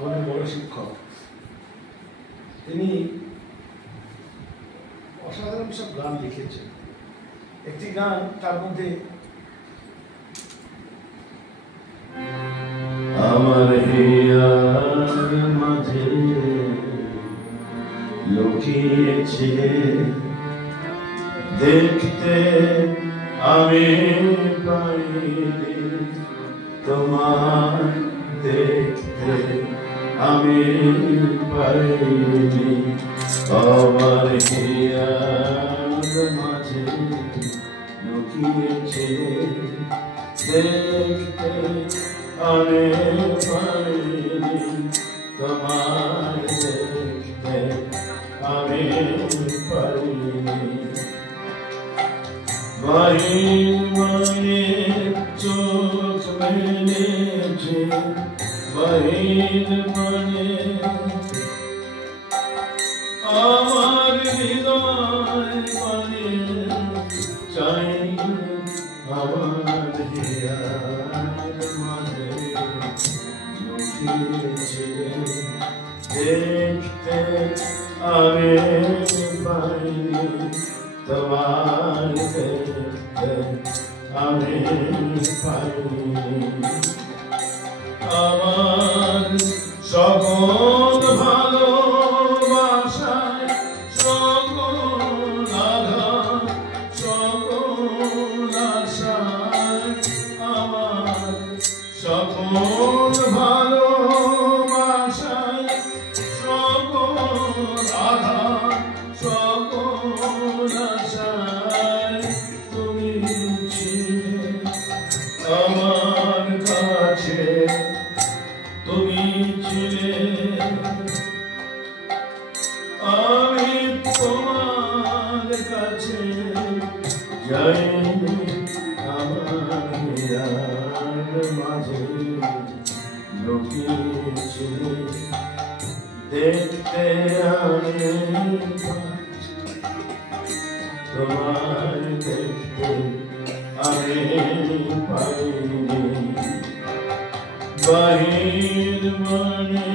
আমাদের বড় শিক্ষক, তিনি অসাধারণ সব গান লিখেছেন। একটি গান তার মধ্যে আমার হিয়ার মাঝে লুকিয়েছে দেখতে আমি পাইনি, তোমার দেখতে আমি পাইনি। আমার হিয়ার মাঝে লুকিয়েছে দেখতে আমি পাইনি, তোমার দেখতে আমি পাইনি। বাহির মানে চোখ মেলেছে, বাহির মানে আমার হৃদয় মানে চাই, আমার হিয়ার মাঝে লুকিয়েছে দেখতে আমি পাইনি, তোমার দেখতে আমি পাইনি। আমার সকল ভালোবাসায় সকল আঘাত সকল আশায়, আমার সকল ভালোবাসায় সকল আঘাত সকল আশায় তুমি ছিলে আমার কাছে, তুমি ছিলে আমি তোমার কাছে যাইনি। আমার হিয়ার মাঝে লুকিয়েছিলে দেখতে আমি তোমার দেখতে আমি পাইনি। বাহির মানে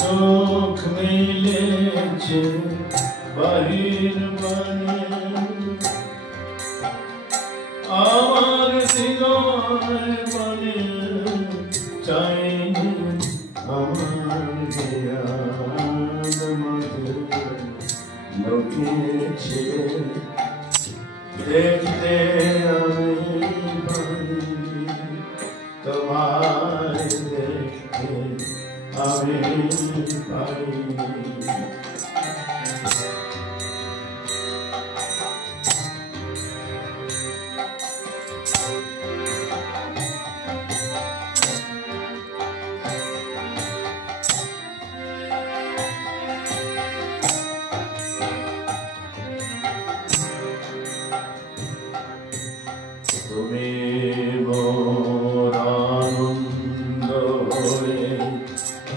চোখ মেলেছে, বাহির মানে আমার হৃদয় মানে চাইনি, আমার হিয়ার মাঝে লুকিয়েছে দেখতে আমি পাইনি, তোমার দেখতে আমি পাইনি। তুমি মোর আনন্দ হয়ে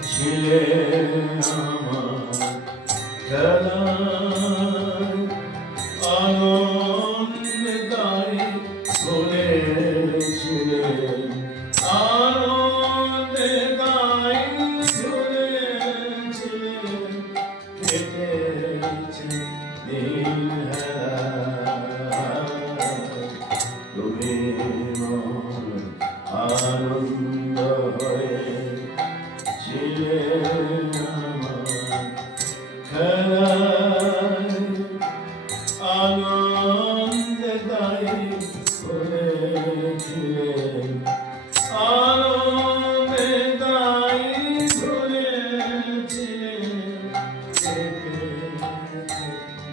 ছিলে আমার খেলায়, আনন্দে গাই ভুলেছিলে, আনন্দে গাই ভুলেছিলে, কেটেছে দিন তুমি মোর আনন্দ হয়ে ছিলে আমার খেলায়, আনন্দে গাই ভুলেছিলে, আনন্দে গাই ভুলেছিলে,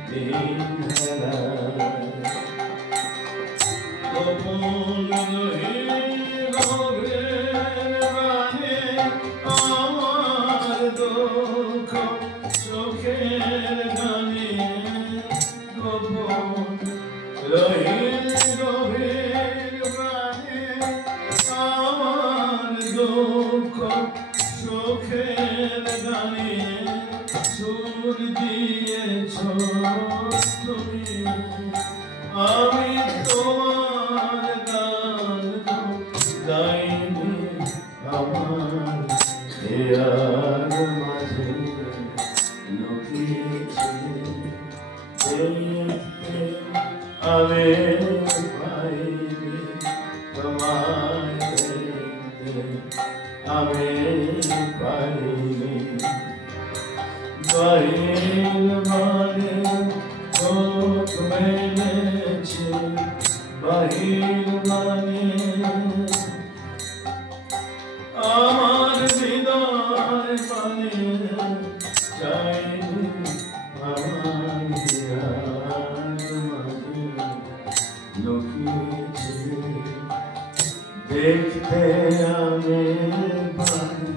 দিন গোপন মানে আমার দুঃখ চোখের গানে, গোপন গভীর মানে আমার দুঃখ চোখের গানে সুর দিয়েছ তুমি, আমি তোমার গান গাইনি, আমার হিয়ার আমি পাইনি বাহির মানে চোখ মেলেছে বাহির মানে আমার হৃদয় মানে চাইনি আমার লুকিয়েছে দেখতে আমি পারি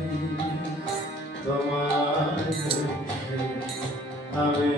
তোমার আমি